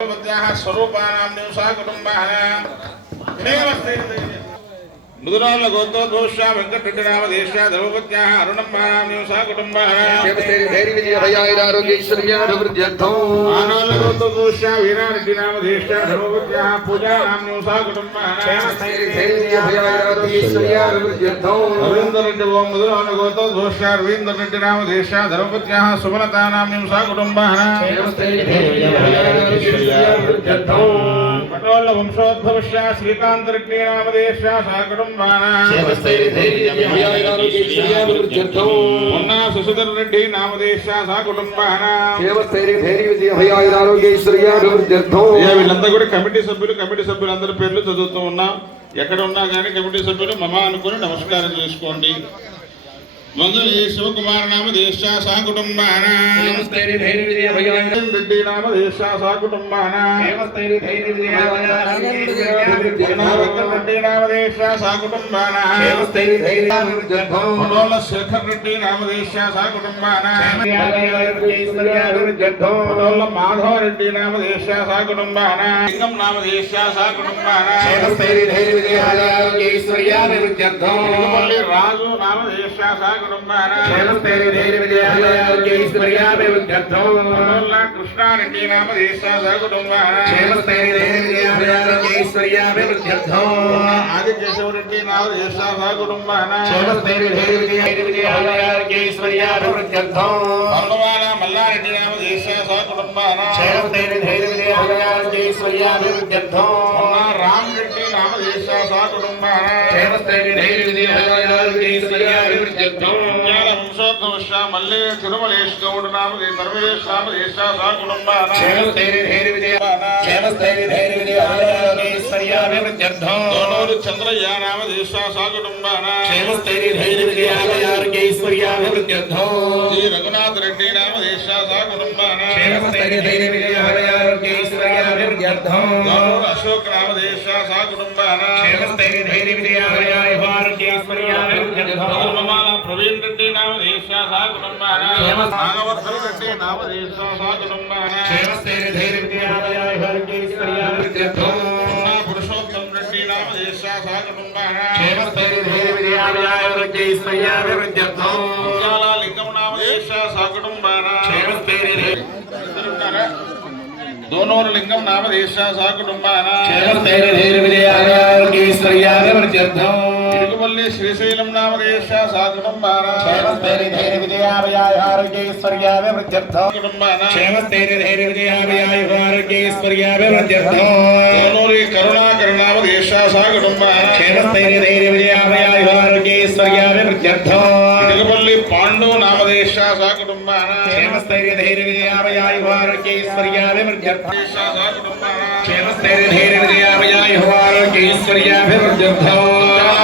भवत्याः स्वरूपाणां निवसा कुटुम्बाः ముదురాళ్ళ గోత్రోద్భవిష్య వెంకటరెడ్డి నామదేశ ధర్మపత్యాः అరుణమ్మానాం నివసా కుటుంబాः ఆనాళ్ళ గోత్రోద్భవిష్య వీరారెడ్డి నామదేశ ధర్మపత్యాः పూజానాం నివసా కుటుంబాः రవీంద్ర రెడ్డి ఓం ముదురాళ్ళ గోత్రోద్భవిష్య రవీంద్ర రెడ్డి నామదేశ ధర్మపత్యాः సుమలతానాం నివసా కుటుంబాः పటోళ్ళ వంశోద్భవిష్య శ్రీకాంత్ రెడ్డి నామదేశ సా కుటుంబాः మొన్న శశిధర్ రెడ్డి నామదేశ సా కుటుంబాः అయ్యా, వీళ్ళంతా కూడా కమిటీ సభ్యులు కమిటీ సభ్యులు అందరి పేర్లు చదువుతూ ఉన్నాం. ఎక్కడ ఉన్నా కానీ కమిటీ సభ్యులు మమ అనుకుని నమస్కారం చేసుకోండి. మందు శివకుమార్ నామ దేశ సా కుటుంబాన రెడ్డి నామ దేశ సా కుటుంబాన రెడ్డి నామ దేశ సా కుటుంబాన మనోళ్ళ శేఖర్ రెడ్డి నామ దేశ సా కుటుంబాన మనోళ్ళ మాధవ రెడ్డి నామ దేశ సా కుటుంబాన లింగం నామ దేశ సా కుటుంబాన రాజు నామ దేశ సా కృష్ణారెడ్డి నామ దేశ సా కుటుంబాన ఆది సా కుటుంబాన జ్ఞాన వంశోద్భవిష్య మల్లె తిరుమలేష్ గౌడ్ నామ దే- పరమేశ్ నామ దేశ సా కుటుంబాన దోనూరు చంద్రయ్య నామ దేశ సా కుటుంబాన జి రఘునాథ్ రెడ్డి నామ దేశ సా కుటుంబాన దోనూరు అశోక్ నామ దేశ సా కుటుంబాన నాగమాల ప్రవీణ్ రెడ్డి నామ దేశ సా కుటుంబాన నాగవర్ధన రెడ్డి నామ దేశ సా కుటుంబాన నా పురుషోత్తం రెడ్డి నామ దేశ సా కుటుంబాన ముత్యాల లింగం నామ దేశ సా కుటుంబాన ఇద్దరున్నారా? దోనూరు లింగం నామ దేశ సా కుటుంబాన తిరుగుమల్లి శ్రీశైలం నామ దేశ సా కుటుంబాన కుటుంబాన దోనూరి కరుణాకర నామ దేశ సా కుటుంబాన తిరుగుమల్లి పాండు నామ దేశ సా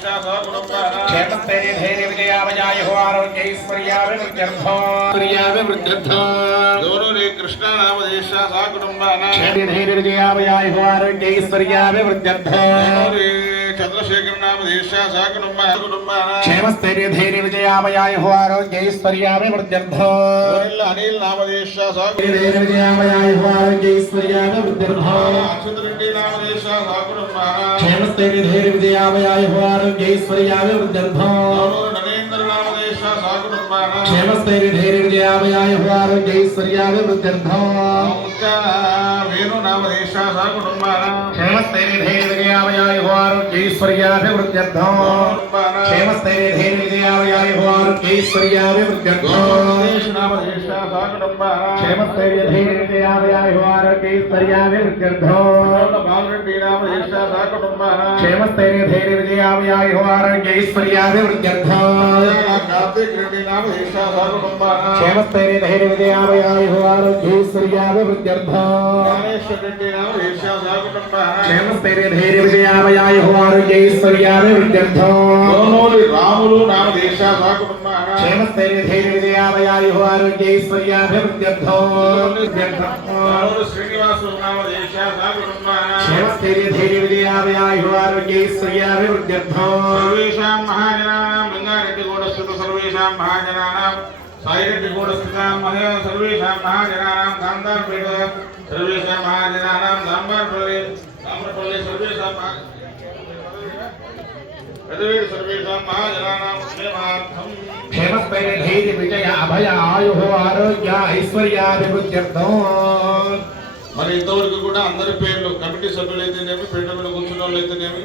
దేశ సా కుటుంబాన క్షేమస్థైర్య ధైర్య విజయామయాయ ఆరోగ్యైశ్వర్యామి వృద్ధ్యర్థో దోనూరు నరేంద్ర నామ దేశ సా కుటుంబాన క్షేమస్థైర్య ధైర్య విజయామయాయ ఆరోగ్యైశ్వర్యామి వృద్ధ్యర్థో ముత్యాల వేణు నామ దేశ సా కుటుంబాన ధైర్య విజయామయాయ ఆరోగ్యైశ్వర్యామి వృద్ధ్యర్థో కుటుంబాన క్షేమస్థైర్య ధైర్య విజయామయాయ ఆరోగ్యైశ్వర్యామి వృద్ధ్యర్థో గణేష్ క్షేమస్థైర్య ధైర్య విజయామయాయ ఆరోగ్యైశ్వర్యామి వృద్ధ్యర్థో నామ దేశ సా కుటుంబాన క్షేమస్థైర్య ధైర్య విజయామయాయ ఆరోగ్యైశ్వర్యామి వృద్ధ్యర్థో కార్తీక్ రెడ్డి నామ దేశ సా కుటుంబాన క్షేమస్థైర్య ధైర్య విజయామయాయ ఆరోగ్యైశ్వర్యామి వృద్ధ్యర్థో గణేష్ రెడ్డి నామ దేశ సా కుటుంబాన క్షేమస్థైర్య ధైర్య విజయామయాయ ఆరోగ్యైశ్వర్యామి వృద్ధ్యర్థో దోనూరి రాములు నామ దేశ సా కుటుంబాన క్షేమస్థైర్య ధైర్య విజయావయాయుః ఆరోగ్యైశ్వర్యాభివృద్ధ్యర్థం ఆరోగ్యైశ్వర్యాభివృద్ధ్యర్థం సర్వేషాం మహాజనానాం లింగారెడ్డి కూడా స్థిత సర్వేషాం మహాజనానాం సాయిరెడ్డి కూడా స్థిత మహా సర్వేషాం మహాజనానాం గాంధార్పేట సర్వేషాం మహాజనానాం సర్వేషాం ఆరోగ్య ఐశ్వర్యాభివృద్ధ్యర్థం మరి ఇంతవరకు కూడా అందరి పేర్లు కమిటీ సభ్యులు అయితేనేమి పేట మీద కూర్చున్న వాళ్ళు అయితేనేమి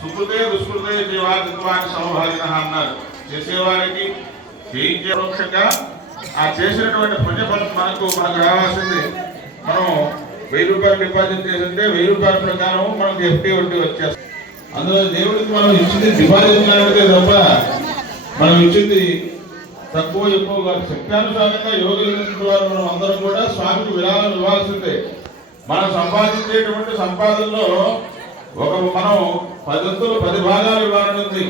సుకృతే దుష్కృతే దేవా దిద్వాని సమభాగిన అన్నారు. చేసేవారికి చేయించే పరోక్షంగా ఆ చేసినటువంటి పుణ్యఫలం మనకు మనకు రావాల్సింది మనం వెయ్యి రూపాయలు డిపాజిట్ చేస్తుంటే వెయ్యి రూపాయల ప్రకారం మనకు ఎఫ్టీ వడ్డీ వచ్చేస్తుంది. అందులో దేవుడికి మనం ఇచ్చింది డిపాజిట్ లాంటిదే తప్ప మనం ఇచ్చింది తక్కువ ఎక్కువగా శక్తానుసారంగా యోగుల ద్వారా మనం అందరం కూడా స్వామికి విరాళం ఇవ్వాల్సిందే. మనం సంపాదించేటువంటి సంపాదనలో ఒక మనం పది వంతులు పది భాగాలు ఇవ్వాలనుంది.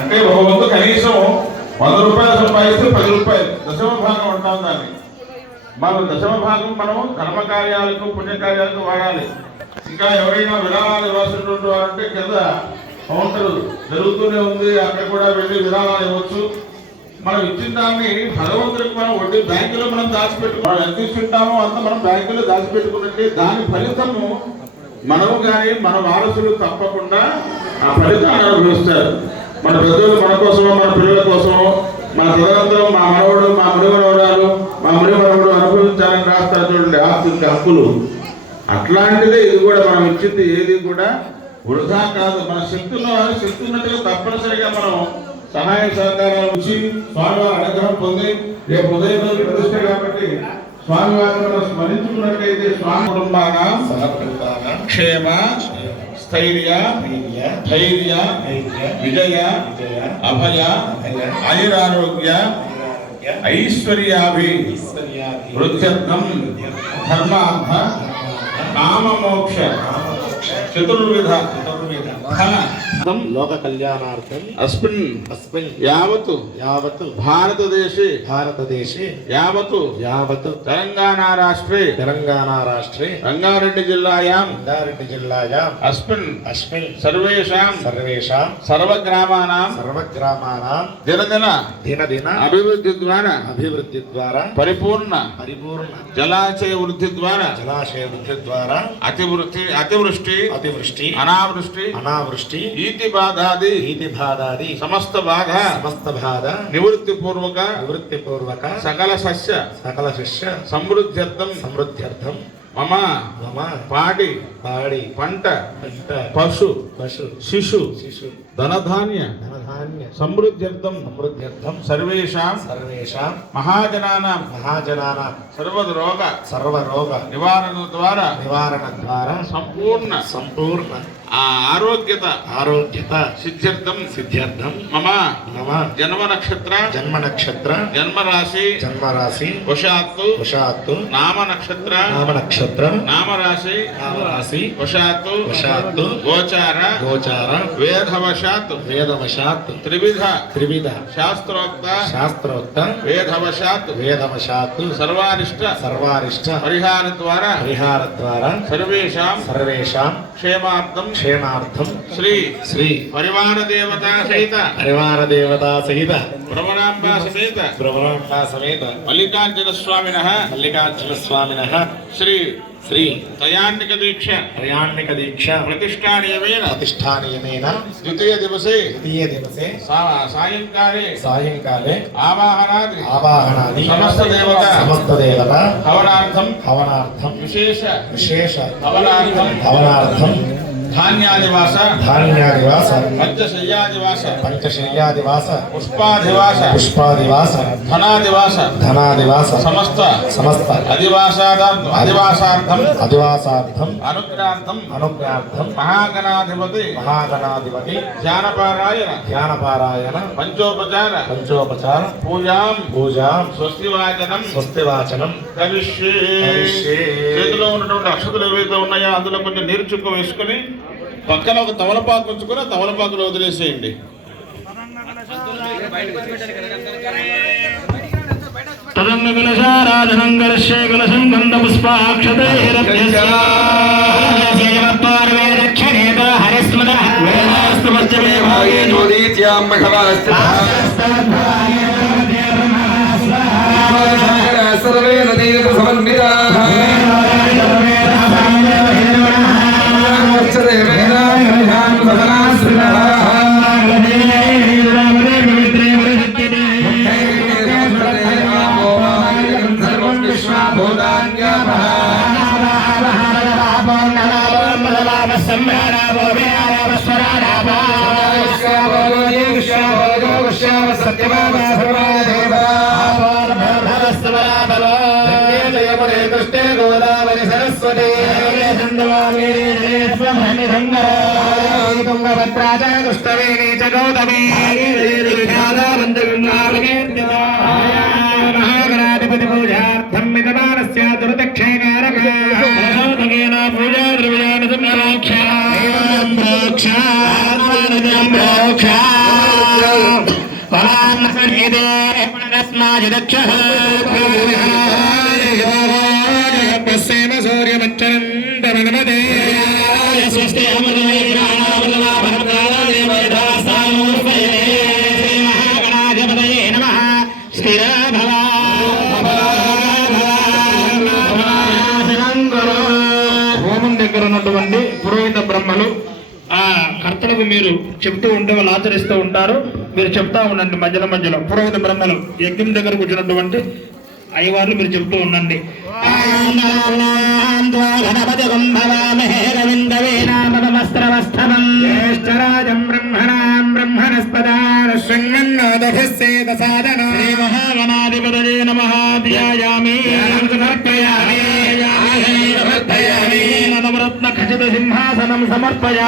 అంటే ఒక వంతు కనీసం వంద రూపాయలు సంపాదిస్తే పది రూపాయలు. దశమ భాగం ఉంటాం దాన్ని. మనం దశమ భాగం మనం కర్మకార్యాలకు పుణ్యకార్యాలకు వాడాలి. ఇంకా ఎవరైనా విరాళాలు ఇవ్వాల్సినటువంటి వారంటే కింద కౌంటర్ జరుగుతూనే ఉంది. అక్కడ కూడా వెళ్ళి విరాళాలు ఇవ్వచ్చు. మనం ఇచ్చిన దాన్ని భగవంతుడికి మనం వడ్డీ బ్యాంకులో మనం దాచిపెట్టు ఎంత ఇస్తుంటామో అంత మనం బ్యాంకులో దాచిపెట్టుకున్నట్టే దాని ఫలితము మనము కానీ మన వారసులు తప్పకుండా ఆ ఫలితాన్ని అనుభవిస్తారు. మన పెద్దలు మన కోసమో మన పిల్లల కోసమో మన తదనంతరం మా మనవడు మా మునిమనవడాలు మా ఆస్తులకి హక్కులు అట్లాంటిదే ఇది కూడా మనం ఇచ్చింది ఏది కూడా వృధా కాదు. మన శక్తుల్లో శక్తి ఉన్నట్టుగా తప్పనిసరిగా మనం సహాయ సహకారాలు ఇచ్చి స్వామివారి అనుగ్రహం పొంది రేపు ఉదయం రోజు ప్రతిష్ట కాబట్టి స్వామివారిని మనం స్మరించుకున్నట్లయితే స్వామి కుటుంబాన? క్షేమ స్థైర్య ధైర్య విజయ అభయ ఆయురారోగ్య ఐశ్వర్యాభి వృద్ధ్యర్థం ధర్మార్థ కామమోక్ష చతుర్విధ. ధన లోక కళ్యాణార్థం. అస్మిన్ అస్మిన్ యావత్ యావత్ భారతదేశే. భారతదేశే. యావత్ యావత్ తెలంగాణ రాష్ట్రే. తెలంగాణ రాష్ట్రే. రంగారెడ్డి జిల్లాయాం. రంగారెడ్డి జిల్లాయాం. అస్మిన్ అస్మిన్ సర్వేషాం. సర్వేషాం. సర్వగ్రామానాం. సర్వగ్రామానాం. దినదిన. దినదిన. అభివృద్ధి ద్వారా. అభివృద్ధి ద్వారా. పరిపూర్ణ. పరిపూర్ణ. జలాశయ వృద్ధి ద్వారా. జలాశయ వృద్ధి ద్వారా. అతివృష్టి అతివృష్టి. అతివృష్టి. అనావృష్టి. అనావృష్టి. ఈతి బాధాది. నీతి బాధాది. సమస్త బాధ. సమస్త బాధ. నివృత్తి పూర్వక నివృత్తి పూర్వక సకల సస్య సకల శిష్య సమృద్ధ్యర్థం. సమృద్ధ్యర్థం. మమ. మమ. పాడి. పాడి. పంట. పంట. పశు. పశు. శిశు. శిశు. ధనధాన్య సమృద్ధ్యర్థం సమృద్ధ్యర్థం సర్వేషాం సర్వేషాం మహాజనానాం మహాజనాన సర్వరోగ సర్వరోగ నివారణ ద్వారా నివారణ ద్వారా సంపూర్ణ సంపూర్ణ ఆరోగ్యత ఆరోగ్యత సిద్ధ్యర్థం సిద్ధ్యర్థం మమ మమ జన్మ నక్షత్ర జన్మ నక్షత్ర జన్మ రాశి జన్మరాశి వశాత్తు వశాత్తు నామ నక్షత్ర నామ నక్షత్ర నామ రాశి నామరాశి వశాత్తు వశాత్తు గోచార గోచార వేదవశాత్ వేదవశాత్ త్రివిధ త్రివిధ శాస్త్రోక్త శాస్త్రోక్త వేదవశాత్ వేదవశాత్ సర్వారిష్ట సర్వారిష్ట పరిహార ద్వారా పరిహార ద్వారా సర్వేషాం సర్వేషాం క్షేమార్థం క్షేమార్థం శ్రీ శ్రీ పరివార దేవతా సహిత పరివార దేవతా సహిత భ్రమరాంబా సమేత భ్రమరాంబ సమేత మల్లికార్జున స్వామిన మల్లికార్జున స్వామిన శ్రీ శ్రీ దీక్ష. ప్రయాణిక దీక్ష. ప్రతిష్టానీయమైన. ప్రతిష్టానీయమేన. ద్వితీయ దివసే. ద్వితీయ దివసే. సా- సాయంకాలే. సాయంకాలే. ఆవాహనాది. ఆవాహనాది. సమస్త దేవత. సమస్త దేవత. హవనార్థం. హవనార్థం. విశేష. విశేష. హవనార్థం. హవనార్థం. ధాన్యాదివాస ధాన్యాదివాస పంచశయ్యాదివాస పంచశయ్యాదివాస పుష్పాదివాస పుష్పాదివాస ధనాదివాస ధనాదివాస సమస్త సమస్త అధివాసాదార్థం అధివాసార్థం అదివాసార్థం అనుగ్రహార్థం అనుజ్ఞార్థం మహాగణాధిపతి మహాగణాధిపతి ధ్యానపారాయణ ధ్యానపారాయణ పంచోపచార పంచోపచార పూజాం పూజాం స్వస్తివాచనం స్వస్తి వాచనం కరిష్యే కరిష్యే. చేతిలో ఉన్నటువంటి అక్షతలు ఏవైతే ఉన్నాయో అందులో కొంచెం నీరు చుక్క వేసుకొని పక్కన ఒక తమలపాకు ఉంచుకొని ఆ తమలపాకును వదిలేసేయండి. తదంగలశారాధనం గలశ్యే కలశం గంధ జ్యోతిత్యాం సర్వే కృష్ణే గోదావరి సరస్వతి తుంగభద్రాజ కృష్ణవేణి చ గౌతమి మహాగణాధిపతి పశ్చేమ హోమం దగ్గర ఉన్నటువంటి పురోహిత బ్రహ్మలు ఆ కర్తలకు మీరు చెప్తూ ఉంటే వాళ్ళు ఆచరిస్తూ ఉంటారు. మీరు చెప్తా ఉండండి మధ్యలో మధ్యలో. పురోహిత బ్రహ్మలు యజ్ఞం దగ్గర కూర్చున్నటువంటి అయ్యవార్లు మీరు చెప్తూ ఉండండి. జ్యేష్ఠరాజం బ్రహ్మణాం బ్రహ్మణస్పదాన శృణ్వన్నోదభిస్సేద సాధన శ్రీ మహాగణాధిపతయే నమః. ధ్యాయామి. సమర్పయామి సమర్పయామి నవరత్న సింహాసనం సమర్పయామి